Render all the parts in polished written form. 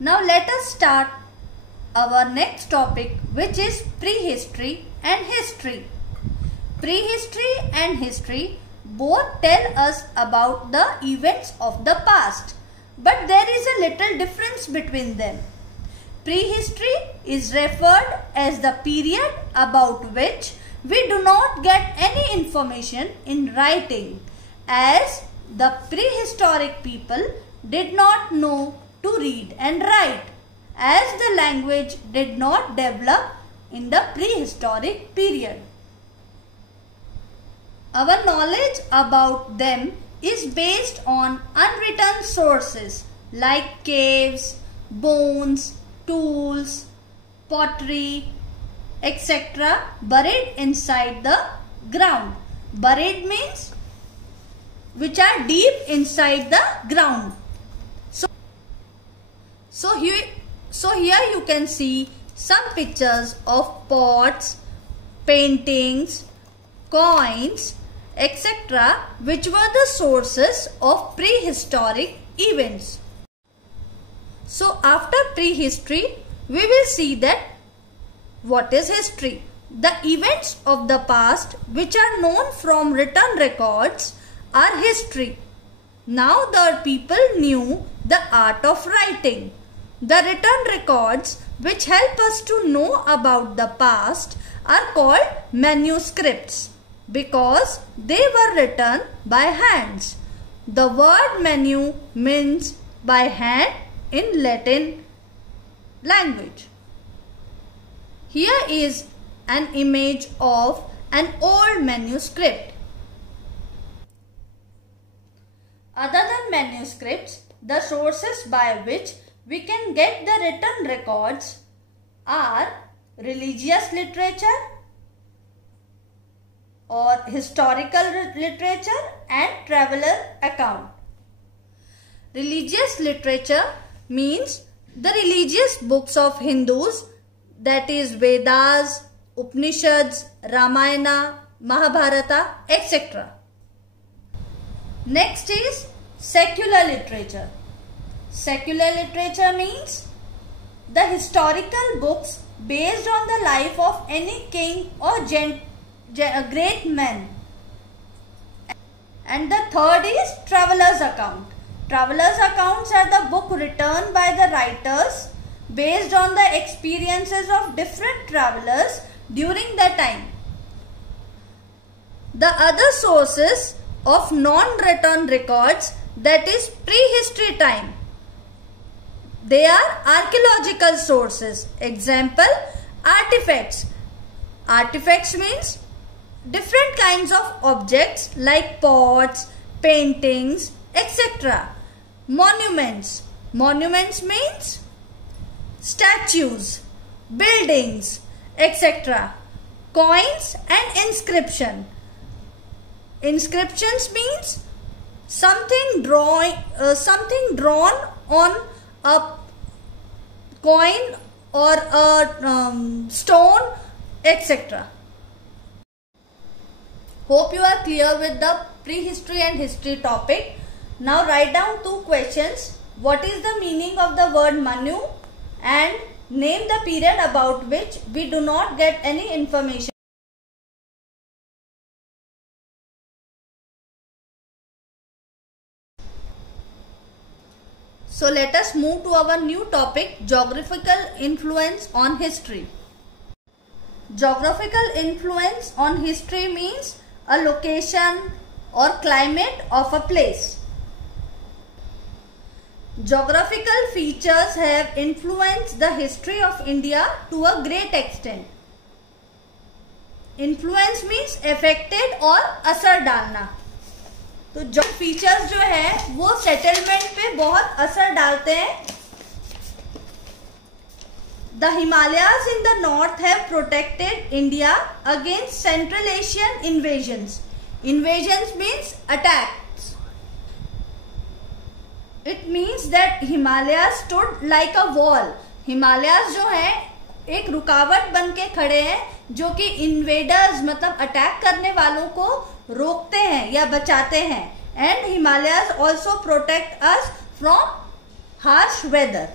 Now let us start our next topic, which is prehistory and history. Prehistory and history both tell us about the events of the past, but there is a little difference between them. Prehistory is referred as the period about which we do not get any information in writing, as the prehistoric people did not know to read and write, as the language did not develop in the prehistoric period. Our knowledge about them is based on unwritten sources like caves, bones, tools, pottery, etc. buried inside the ground. Buried means which are deep inside the ground. So here you can see some pictures of pots, paintings, coins, etc. which were the sources of prehistoric events. So after prehistory, we will see that what is history. The events of the past which are known from written records are history. Now the people knew the art of writing. The written records which help us to know about the past are called manuscripts because they were written by hands. The word manu means by hand in Latin language. Here is an image of an old manuscript. Other than manuscripts, the sources by which we can get the written records are religious literature or historical literature and traveler account. Religious literature means the religious books of Hindus, that is Vedas, Upanishads, Ramayana, Mahabharata, etc. Next is secular literature. Secular literature means the historical books based on the life of any king or great man. And the third is traveler's account. Traveler's accounts are the book written by the writers based on the experiences of different travelers during the time. The other sources of non-written records, that is prehistory time. They are archaeological sources. Example, artifacts. Artifacts means different kinds of objects like pots, paintings, etc. Monuments. Monuments means statues, buildings, etc. Coins and inscription. Inscriptions means something drawn on a coin or a stone, etc. Hope you are clear with the prehistory and history topic. Now write down two questions. What is the meaning of the word Manu? And name the period about which we do not get any information. So let us move to our new topic, geographical influence on history. Geographical influence on history means a location or climate of a place. Geographical features have influenced the history of India to a great extent. Influence means affected और असर डालना. तो जो features जो है वो settlement पे बहुत असर डालते हैं. The Himalayas in the north have protected India against Central Asian invasions. Invasions means attacks. It means that Himalayas stood like a wall. Himalayas जो है एक रुकावट बन के खड़े हैं जो कि इन्वेडर्स मतलब अटैक करने वालों को रोकते हैं या बचाते हैं. And Himalayas also protect us from harsh weather.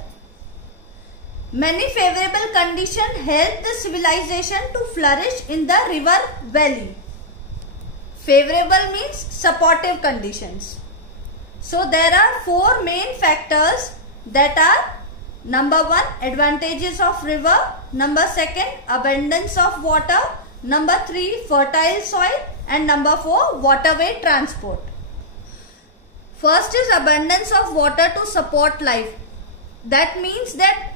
Many favorable conditions help the civilization to flourish in the river valley. Favorable means supportive conditions. So there are four main factors that are: number 1, advantages of river; number 2, abundance of water; number 3, fertile soil; and number 4, waterway transport. First is abundance of water to support life. That means that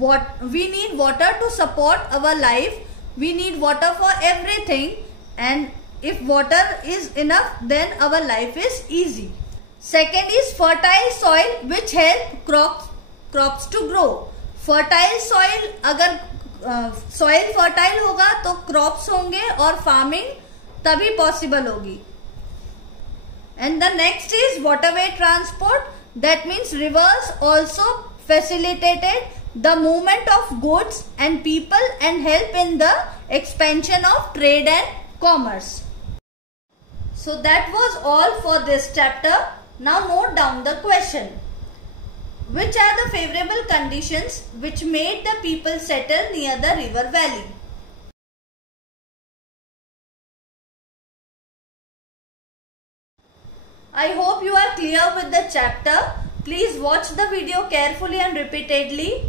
we need water to support our life. We need water for everything, and if water is enough, then our life is easy. Second is fertile soil, which help crops to grow. Fertile soil, अगर soil fertile होगा तो crops होंगे और farming तभी possible होगी. And the next is waterway transport. That means rivers also facilitated the movement of goods and people and help in the expansion of trade and commerce. So that was all for this chapter. Now note down the question. Which are the favorable conditions which made the people settle near the river valley? I hope you are clear with the chapter. Please watch the video carefully and repeatedly.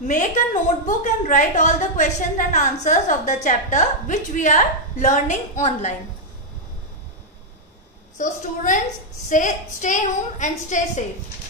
Make a notebook and write all the questions and answers of the chapter which we are learning online. So students, stay home and stay safe.